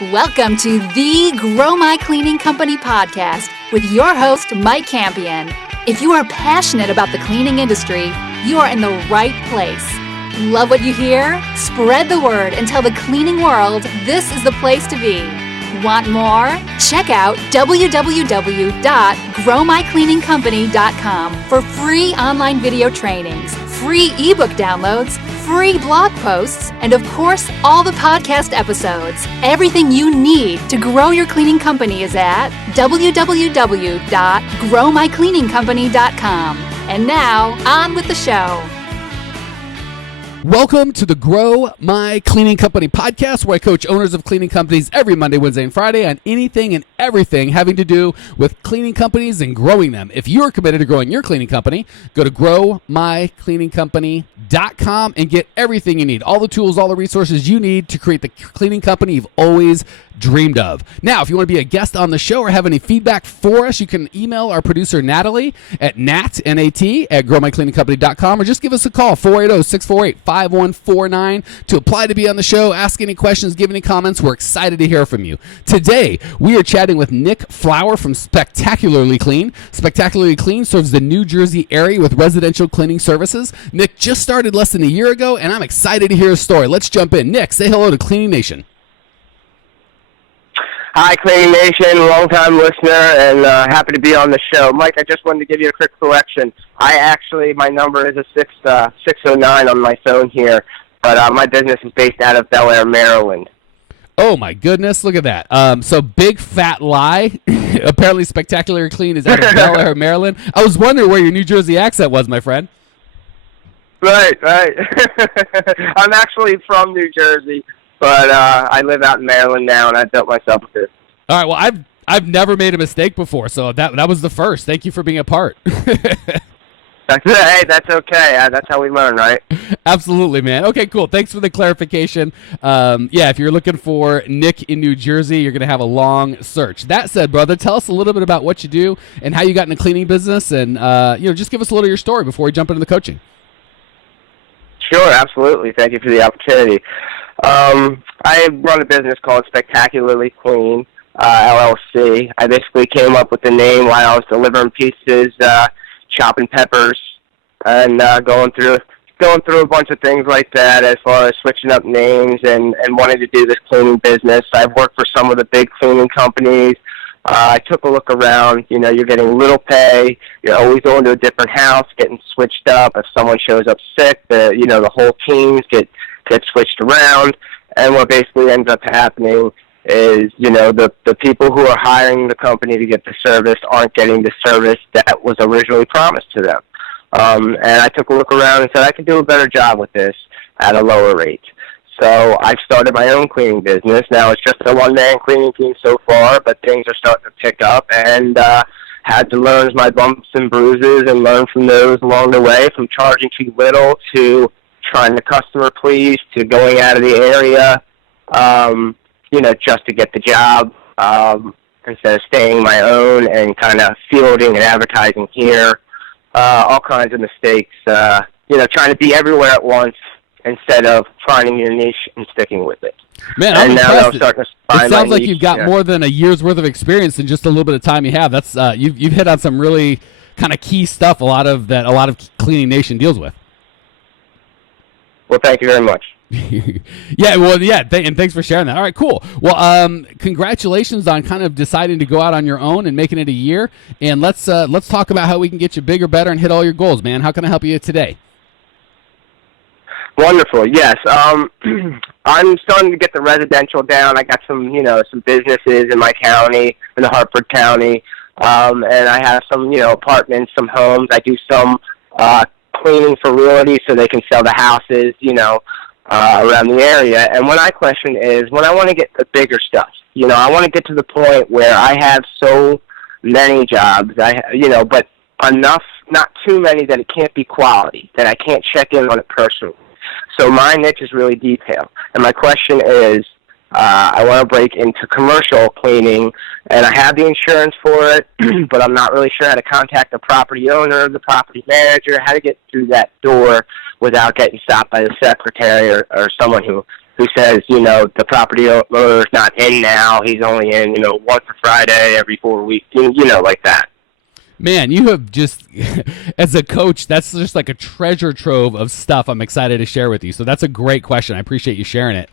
Welcome to the Grow My Cleaning Company podcast with your host, Mike Campion. If you are passionate about the cleaning industry, you are in the right place. Love what you hear? Spread the word and tell the cleaning world this is the place to be. Want more? Check out www.growmycleaningcompany.com for free online video trainings, free ebook downloads, free blog posts, and of course, all the podcast episodes. Everything you need to grow your cleaning company is at www.growmycleaningcompany.com. And now, on with the show. Welcome to the Grow My Cleaning Company podcast, where I coach owners of cleaning companies every Monday, Wednesday, and Friday on anything and everything having to do with cleaning companies and growing them. If you are committed to growing your cleaning company, go to growmycleaningcompany.com and get everything you need, all the tools, all the resources you need to create the cleaning company you've always dreamed of. Now, if you want to be a guest on the show or have any feedback for us, you can email our producer Natalie at growmycleaningcompany.com or just give us a call, 480-648-5149 to apply to be on the show, ask any questions, give any comments. We're excited to hear from you. Today, we are chatting with Nick Flower from Spectacularly Clean. Spectacularly Clean serves the New Jersey area with residential cleaning services. Nick just started less than a year ago, and I'm excited to hear his story. Let's jump in. Nick, say hello to Cleaning Nation. Hi, Cleaning Nation, long-time listener, and happy to be on the show. Mike, I just wanted to give you a quick correction. My number is a 609 on my phone here, but my business is based out of Bel Air, Maryland. Oh, my goodness, look at that. So big fat lie. Apparently Spectacular Clean is out of Bel Air, Maryland. I was wondering where your New Jersey accent was, my friend. Right. I'm actually from New Jersey. But I live out in Maryland now, and I built myself a business. All right. Well, I've never made a mistake before, so that was the first. Thank you for being a part. Hey, that's okay. That's how we learn, right? Absolutely, man. Okay, cool. Thanks for the clarification. If you're looking for Nick in New Jersey, you're going to have a long search. That said, brother, tell us a little bit about what you do and how you got in the cleaning business, and just give us a little of your story before we jump into the coaching. Sure, absolutely. Thank you for the opportunity. I run a business called Spectacularly Clean, LLC. I basically came up with the name while I was delivering pizzas, chopping peppers, and going through a bunch of things like that as far as switching up names and wanting to do this cleaning business. I've worked for some of the big cleaning companies. I took a look around. You're getting little pay. You're always going to a different house, getting switched up. If someone shows up sick, the whole teams get switched around, and what basically ends up happening is, the people who are hiring the company to get the service aren't getting the service that was originally promised to them. And I took a look around and said I could do a better job with this at a lower rate. So I've started my own cleaning business. Now it's just a one-man cleaning team so far, but things are starting to pick up, and had to learn my bumps and bruises and learn from those along the way, from charging too little to trying to customer please to going out of the area, just to get the job, instead of staying my own and kind of fielding and advertising here, all kinds of mistakes, trying to be everywhere at once instead of finding your niche and sticking with it. Man, I'm impressed. It sounds like you've got more than a year's worth of experience in just a little bit of time you have. That's you've hit on some really kind of key stuff, a lot of Cleaning Nation deals with. Well, thank you very much. And thanks for sharing that. All right, cool. Well, congratulations on kind of deciding to go out on your own and making it a year. And let's talk about how we can get you bigger, better, and hit all your goals, man. How can I help you today? Wonderful. Yes. I'm starting to get the residential down. I got some businesses in my county, in the Hartford County, and I have some, apartments, some homes. I do some cleaning for realty so they can sell the houses, around the area. And what I question is, when I want to get the bigger stuff, I want to get to the point where I have so many jobs, but enough, not too many that it can't be quality, that I can't check in on it personally. So my niche is really detail. And my question is, I want to break into commercial cleaning, and I have the insurance for it, but I'm not really sure how to contact the property owner, the property manager, how to get through that door without getting stopped by the secretary or someone who who says, the property owner's not in now. He's only in, once a Friday every 4 weeks, like that. Man, you have just, as a coach, that's just like a treasure trove of stuff I'm excited to share with you. So that's a great question. I appreciate you sharing it.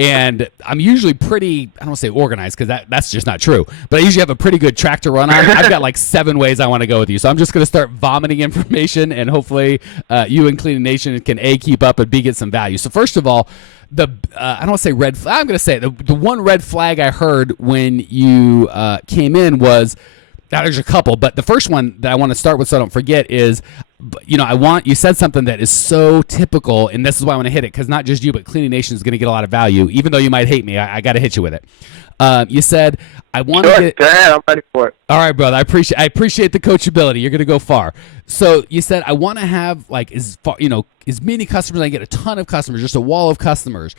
And I'm usually pretty, I don't want to say organized because that's just not true, but I usually have a pretty good track to run on. I've got like 7 ways I want to go with you. So I'm just going to start vomiting information, and hopefully you and Cleaning Nation can A, keep up, and B, get some value. So first of all, I don't want to say red flag. I'm going to say the one red flag I heard when you came in was, now, there's a couple, but the first one that I want to start with so I don't forget is, you said something that is so typical, and this is why I want to hit it, because not just you, but Cleaning Nation is going to get a lot of value. Even though you might hate me, I got to hit you with it. You said, I want to get... Go ahead, I'm ready for it. All right, brother, I appreciate the coachability. You're going to go far. So you said, I want to have, as many customers, I get a ton of customers, just a wall of customers.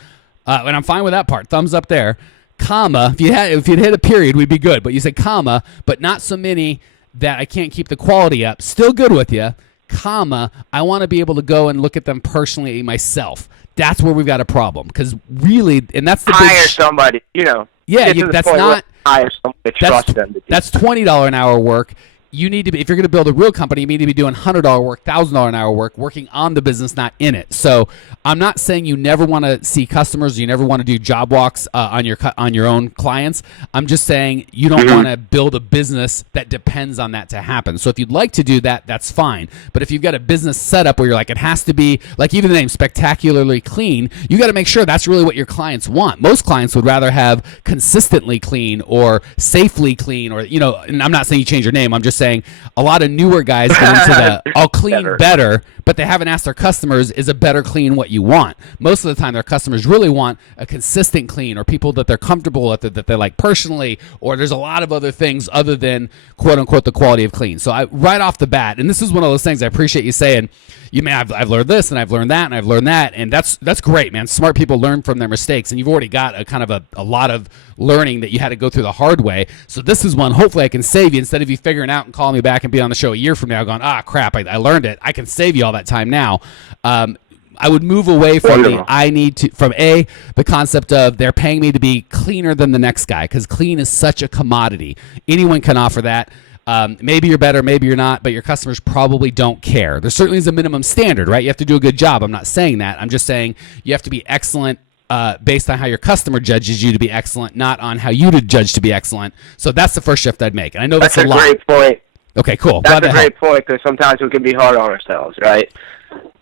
And I'm fine with that part. Thumbs up there. Comma, if you'd hit a period, we'd be good. But you said comma, but not so many that I can't keep the quality up. Still good with you. Comma, I want to be able to go and look at them personally myself. That's where we've got a problem. Because really, and that's the hire somebody, Yeah, that's not hire somebody to trust them. That's $20 an hour work. You need to be, if you're going to build a real company, you need to be doing $100 work, $1,000 an hour work, working on the business, not in it. So I'm not saying you never want to see customers, you never want to do job walks on your own clients. I'm just saying you don't want to build a business that depends on that to happen. So if you'd like to do that, that's fine. But if you've got a business setup where you're like, it has to be, like even the name Spectacularly Clean, you got to make sure that's really what your clients want. Most clients would rather have consistently clean or safely clean, or, and I'm not saying you change your name. I'm just saying a lot of newer guys get into the I'll clean better, but they haven't asked their customers, is a better clean what you want? Most of the time their customers really want a consistent clean, or people that they're comfortable with, that they like personally, or there's a lot of other things other than quote unquote the quality of clean. So right off the bat, and this is one of those things I appreciate you saying, I've learned this and I've learned that and I've learned that, and that's great, man. Smart people learn from their mistakes, and you've already got a kind of a lot of learning that you had to go through the hard way. So this is one, hopefully I can save you, instead of you figuring out and calling me back and be on the show a year from now going, crap, I learned it. I can save you all that time now. I would move away from the concept of they're paying me to be cleaner than the next guy, because clean is such a commodity. Anyone can offer that. Maybe you're better, maybe you're not, but your customers probably don't care. There certainly is a minimum standard, right? You have to do a good job. I'm not saying that. I'm just saying you have to be excellent based on how your customer judges you to be excellent, not on how you judge to be excellent. So that's the first shift I'd make. And I know that's a lot. Great point. Okay, cool. That's a great point, because sometimes we can be hard on ourselves, right?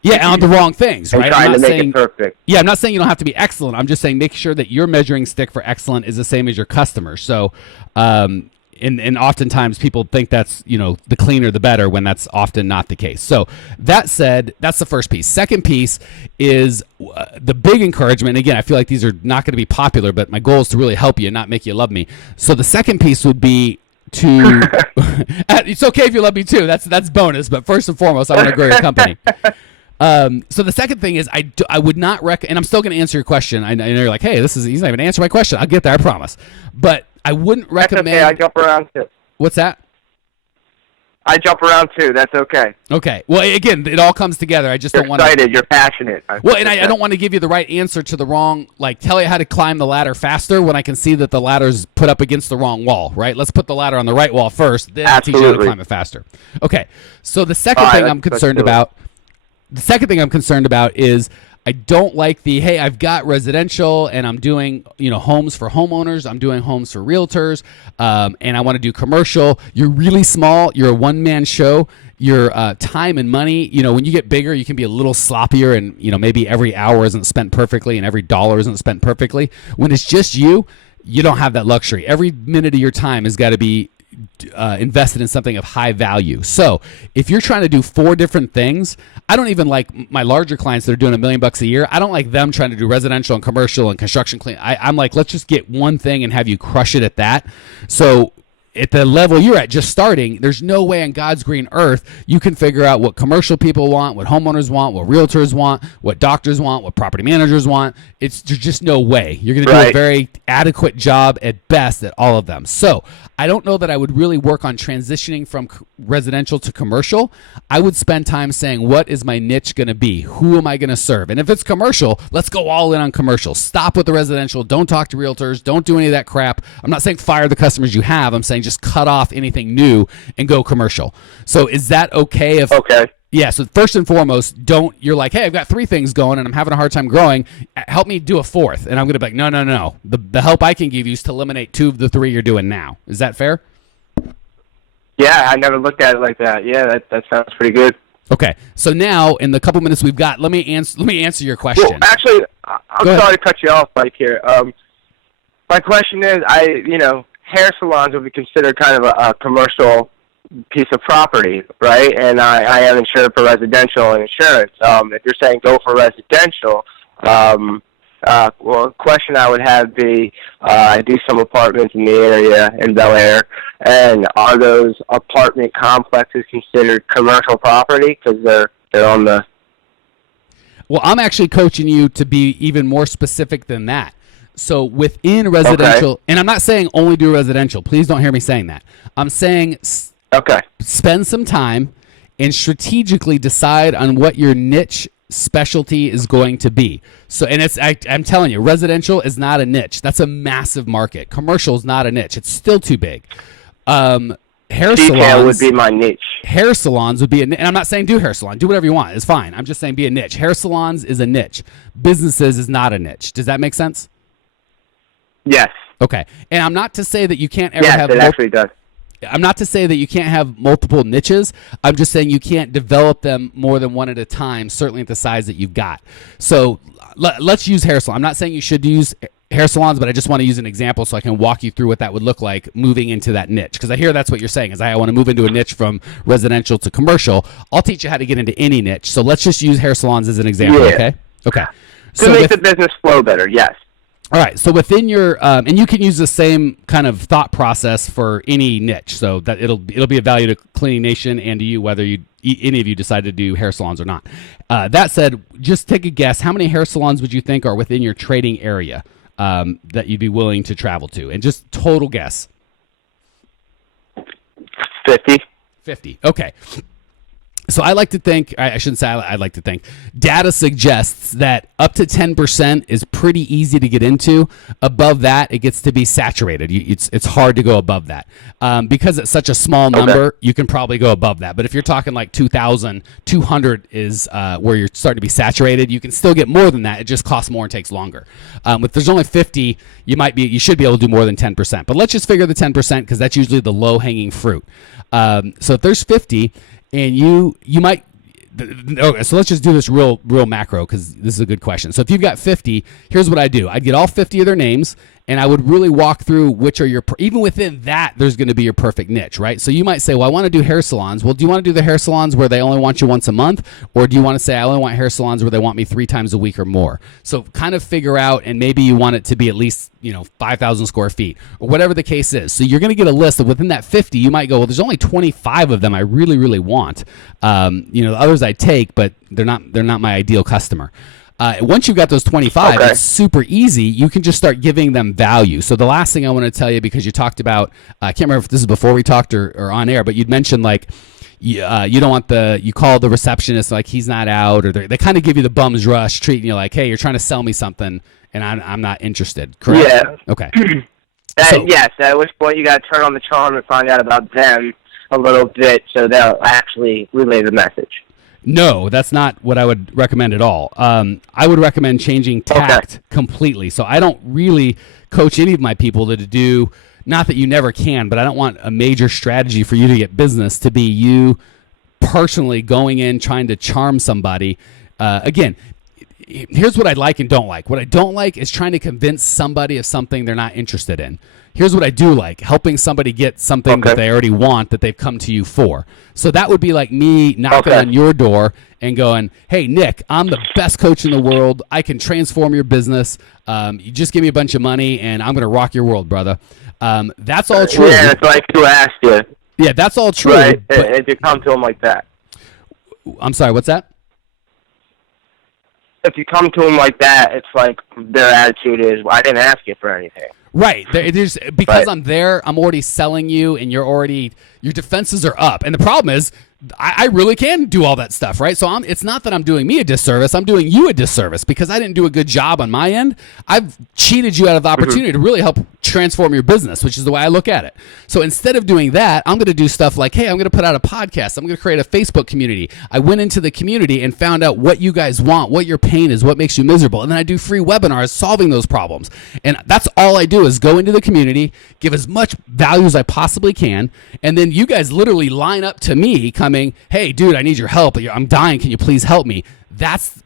Yeah, and on the wrong things, right? Trying to make it perfect. Yeah, I'm not saying you don't have to be excellent. I'm just saying make sure that your measuring stick for excellent is the same as your customer. So, and oftentimes people think that's, the cleaner the better, when that's often not the case. So that said, that's the first piece. Second piece is the big encouragement. And again, I feel like these are not going to be popular, but my goal is to really help you and not make you love me. So the second piece would be to it's okay if you love me too. That's bonus. But first and foremost, I want to grow your company. So the second thing is I would not recommend, and I'm still going to answer your question. I know you're like, hey, he's not even answering my question. I'll get there, I promise. But I wouldn't recommend. That's okay. I jump around too. What's that? I jump around too. That's okay. Okay. Well, again, it all comes together. I just You're don't want excited. You're passionate. I don't want to give you the right answer to the wrong, tell you how to climb the ladder faster when I can see that the ladder's put up against the wrong wall, right? Let's put the ladder on the right wall first, then I'll teach you how to climb it faster. Okay. So the second thing I'm concerned about, is I don't like hey, I've got residential and I'm doing, homes for homeowners. I'm doing homes for realtors, and I want to do commercial. You're really small. You're a one-man show. Your time and money, when you get bigger, you can be a little sloppier, and, maybe every hour isn't spent perfectly and every dollar isn't spent perfectly. When it's just you don't have that luxury. Every minute of your time has got to be invested in something of high value. So if you're trying to do 4 different things, I don't even like my larger clients that are doing $1 million a year. I don't like them trying to do residential and commercial and construction clean. I'm like, let's just get one thing and have you crush it at that. So at the level you're at, just starting, there's no way on God's green earth you can figure out what commercial people want, what homeowners want, what realtors want, what doctors want, what property managers want. There's just no way. You're going to do a very adequate job at best at all of them. So I don't know that I would really work on transitioning from residential to commercial. I would spend time saying, what is my niche going to be? Who am I going to serve? And if it's commercial, let's go all in on commercial. Stop with the residential. Don't talk to realtors. Don't do any of that crap. I'm not saying fire the customers you have. I'm saying just cut off anything new and go commercial. So is that okay? Okay. Yeah, so first and foremost, you're like, hey, I've got 3 things going and I'm having a hard time growing. Help me do a 4th. And I'm going to be like, no. The help I can give you is to eliminate 2 of the 3 you're doing now. Is that fair? Yeah, I never looked at it like that. Yeah, that sounds pretty good. Okay, so now in the couple minutes we've got, let me answer your question. Well, actually, I'm sorry to cut you off, Mike, here. My question is, hair salons would be considered kind of a commercial piece of property, right? And I am insured for residential insurance. If you're saying go for residential, well, a question I would have be, I do some apartments in the area in Bel Air, and are those apartment complexes considered commercial property because they're on the... Well, I'm actually coaching you to be even more specific than that. So within residential, and I'm not saying only do residential. Please don't hear me saying that. I'm saying... Okay. Spend some time and strategically decide on what your niche specialty is going to be. So, and I'm telling you, residential is not a niche. That's a massive market. Commercial is not a niche. It's still too big. Hair salons would be my niche. Hair salons would be and I'm not saying do hair salon. Do whatever you want. It's fine. I'm just saying be a niche. Hair salons is a niche. Businesses is not a niche. Does that make sense? Yes. Okay. And I'm not to say that you can't ever have... Yes, it actually does. I'm not to say that you can't have multiple niches. I'm just saying you can't develop them more than one at a time, certainly at the size that you've got. So let's use hair salon. I'm not saying you should use hair salons, but I just want to use an example so I can walk you through what that would look like moving into that niche. Because I hear that's what you're saying is I want to move into a niche from residential to commercial. I'll teach you how to get into any niche. So let's just use hair salons as an example, okay? Okay. To make the business flow better, yes. All right, so within your and you can use the same kind of thought process for any niche, so that it'll be of value to Cleaning Nation and to you, whether any of you decide to do hair salons or not. That said, just take a guess. How many hair salons would you think are within your trading area that you'd be willing to travel to? And just total guess. 50. 50. Okay. So I like to think, I shouldn't say I like to think, data suggests that up to 10% is pretty easy to get into. Above that, it gets to be saturated. It's hard to go above that. Because it's such a small number, you can probably go above that. But if you're talking like 2,200 is where you're starting to be saturated, you can still get more than that. It just costs more and takes longer. If there's only 50, you should be able to do more than 10%. But let's just figure the 10% because that's usually the low-hanging fruit. So if there's 50... and you might, okay, so let's just do this real macro because this is a good question. So if you've got 50, here's what I do. I'd get all 50 of their names, and I would really walk through which are your, even within that, there's going to be your perfect niche, right? So you might say, well, I want to do hair salons. Well, do you want to do the hair salons where they only want you once a month? Or do you want to say, I only want hair salons where they want me 3 times a week or more? So kind of figure out, and maybe you want it to be at least, 5,000 square feet or whatever the case is. So you're going to get a list of within that 50, you might go, well, there's only 25 of them I really, really want. The others I take, but they're not my ideal customer. Once you've got those 25, it's super easy. You can just start giving them value. So the last thing I want to tell you, because you talked about, I can't remember if this is before we talked or on air, but you'd mentioned like, you don't want you call the receptionist like he's not out, or they kind of give you the bum's rush, treating you like, hey, you're trying to sell me something and I'm not interested. Correct? Yeah. Okay. Yes, at which point you got to turn on the charm and find out about them a little bit so they'll actually relay the message. No, that's not what I would recommend at all. I would recommend changing tact completely. So I don't really coach any of my people to do, not that you never can, but I don't want a major strategy for you to get business to be you personally going in trying to charm somebody. Again, here's what I like and don't like. What I don't like is trying to convince somebody of something they're not interested in. Here's what I do like, helping somebody get something that they already want that they've come to you for. So that would be like me knocking on your door and going, hey, Nick, I'm the best coach in the world. I can transform your business. You just give me a bunch of money, and I'm going to rock your world, brother. That's all true. Yeah, it's like who asked you. Yeah, that's all true. Right, if you come to them like that. I'm sorry, what's that? If you come to them like that, it's like their attitude is, well, I didn't ask you for anything. Right. Because Right. I'm there, I'm already selling you, and your defenses are up. And the problem is, I really can do all that stuff, right? So it's not that I'm doing me a disservice. I'm doing you a disservice because I didn't do a good job on my end. I've cheated you out of the opportunity to really help transform your business, which is the way I look at it. So instead of doing that, I'm going to do stuff like, hey, I'm going to put out a podcast. I'm going to create a Facebook community. I went into the community and found out what you guys want, what your pain is, what makes you miserable. And then I do free webinars solving those problems. And that's all I do is go into the community, give as much value as I possibly can. And then you guys literally line up to me coming, hey, dude, I need your help. I'm dying. Can you please help me? That's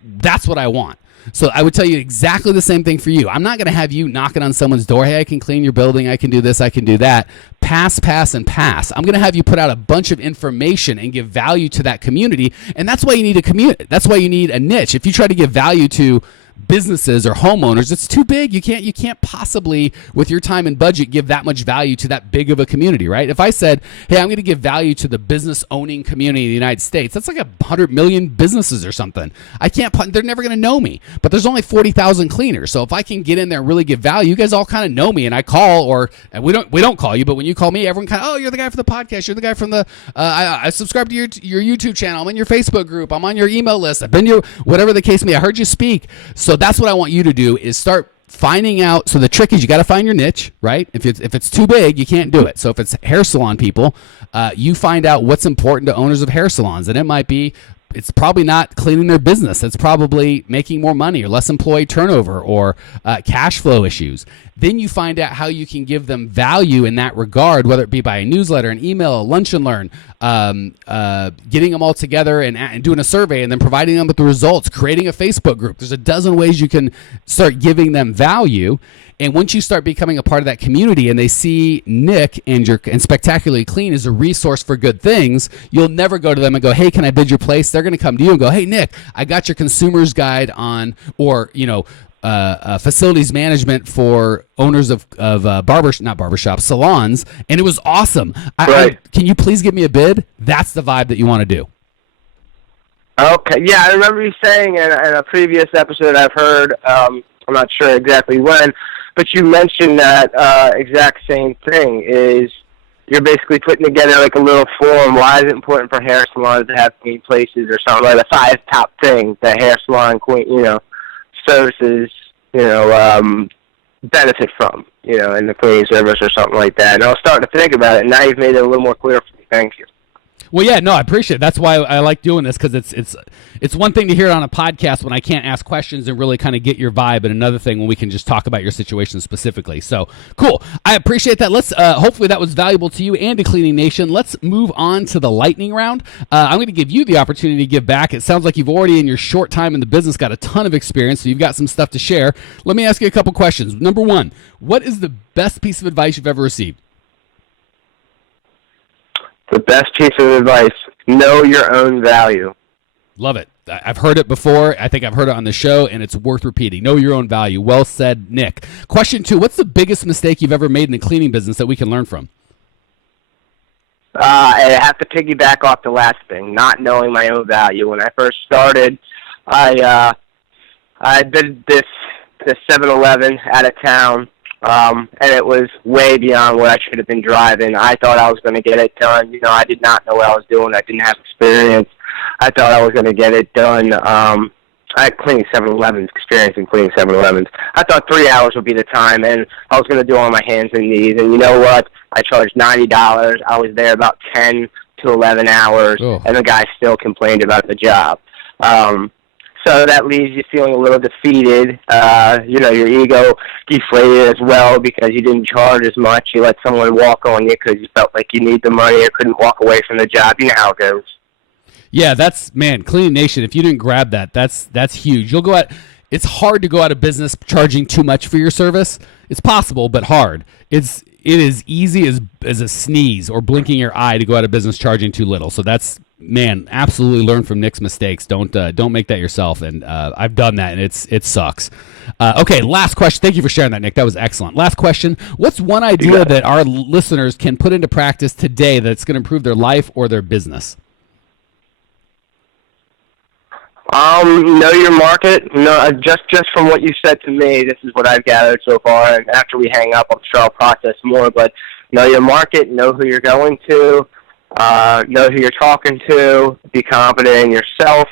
what I want. So I would tell you exactly the same thing for you. I'm not going to have you knocking on someone's door. Hey, I can clean your building. I can do this. I can do that. Pass, and pass. I'm going to have you put out a bunch of information and give value to that community. And that's why you need a community. That's why you need a niche. If you try to give value to businesses or homeowners, it's too big. You can't possibly, with your time and budget, give that much value to that big of a community, right? If I said, hey, I'm going to give value to the business owning community in the United States, that's like 100 million businesses or something. They're never going to know me, but there's only 40,000 cleaners. So if I can get in there and really give value, you guys all kind of know me, and I call, and we don't call you, but when you call me, everyone kind of, oh, you're the guy for the podcast. You're the guy from the, I subscribe to your YouTube channel. I'm in your Facebook group. I'm on your email list. I've been your, whatever the case may be. I heard you speak. So that's what I want you to do is start finding out. So the trick is you got to find your niche, right? If it's too big, you can't do it. So if it's hair salon people, you find out what's important to owners of hair salons, and it might be, it's probably not cleaning their business. It's probably making more money or less employee turnover or cash flow issues. Then you find out how you can give them value in that regard, whether it be by a newsletter, an email, a lunch and learn, getting them all together and doing a survey and then providing them with the results, creating a Facebook group. There's a dozen ways you can start giving them value. And once you start becoming a part of that community and they see Nick and Spectacularly Clean as a resource for good things, you'll never go to them and go, hey, can I bid your place? They're going to come to you and go, hey, Nick, I got your consumer's guide on, or, facilities management for owners of salons, and it was awesome. Can you please give me a bid? That's the vibe that you want to do. Okay, yeah, I remember you saying in a previous episode I've heard, I'm not sure exactly when, but you mentioned that exact same thing, is you're basically putting together like a little form. Why is it important for hair salons to have clean places or something, like the 5 top things that hair salon services, benefit from, in the cleaning service or something like that. And I was starting to think about it, and now you've made it a little more clear for me. Thank you. Well, yeah, no, I appreciate it. That's why I like doing this, because it's one thing to hear it on a podcast when I can't ask questions and really kind of get your vibe, and another thing when we can just talk about your situation specifically. So, cool. I appreciate that. Let's hopefully that was valuable to you and to Cleaning Nation. Let's move on to the lightning round. I'm going to give you the opportunity to give back. It sounds like you've already, in your short time in the business, got a ton of experience, so you've got some stuff to share. Let me ask you a couple questions. Number one, what is the best piece of advice you've ever received? The best piece of advice, know your own value. Love it. I've heard it before. I think I've heard it on the show, and it's worth repeating. Know your own value. Well said, Nick. Question 2, what's the biggest mistake you've ever made in the cleaning business that we can learn from? I have to piggyback off the last thing, not knowing my own value. When I first started, I did this 7-Eleven out of town. And it was way beyond what I should have been driving. I thought I was going to get it done. I did not know what I was doing. I didn't have experience. I thought I was going to get it done. I had cleaning 7-Elevens, experience in cleaning 7-Elevens. I thought 3 hours would be the time, and I was going to do it on my hands and knees. And you know what? I charged $90. I was there about 10 to 11 hours, and the guy still complained about the job. So that leaves you feeling a little defeated. Your ego deflated as well because you didn't charge as much. You let someone walk on you because you felt like you need the money or couldn't walk away from the job. You know how it goes. Yeah, Cleaning Nation, if you didn't grab that, that's huge. You'll go out. It's hard to go out of business charging too much for your service. It's possible, but hard. It is easy as a sneeze or blinking your eye to go out of business charging too little. So absolutely learn from Nick's mistakes. Don't make that yourself. And I've done that, and it sucks. Okay, last question. Thank you for sharing that, Nick. That was excellent. Last question. What's one idea that our listeners can put into practice today that's going to improve their life or their business? Know your market. No, just from what you said to me, this is what I've gathered so far. And after we hang up, I'm sure I'll process more. But know your market. Know who you're going to. Know who you're talking to. Be confident in yourself.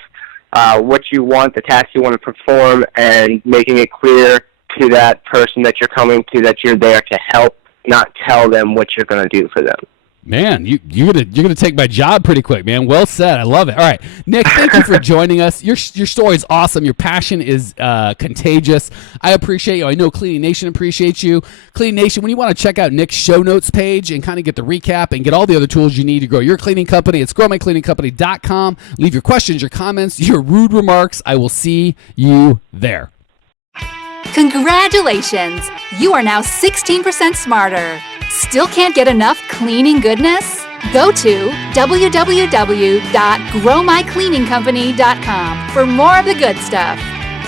What you want, the task you want to perform, and making it clear to that person that you're coming to that you're there to help, not tell them what you're going to do for them. Man, you're gonna take my job pretty quick, man. Well said. I love it. All right, Nick, thank you for joining us. Your story is awesome. Your passion is contagious. I appreciate you. I know Cleaning Nation appreciates you. Cleaning Nation, when you want to check out Nick's show notes page and kind of get the recap and get all the other tools you need to grow your cleaning company, it's growmycleaningcompany.com. Leave your questions, your comments, your rude remarks. I will see you there. Congratulations! You are now 16% smarter. Still can't get enough cleaning goodness? Go to www.growmycleaningcompany.com for more of the good stuff.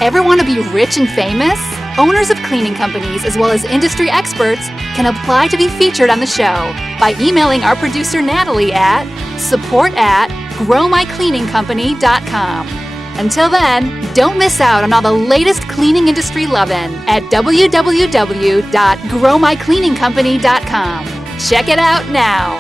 Ever want to be rich and famous? Owners of cleaning companies as well as industry experts can apply to be featured on the show by emailing our producer Natalie at support@growmycleaningcompany.com. Until then, don't miss out on all the latest cleaning industry lovin' at www.growmycleaningcompany.com. Check it out now.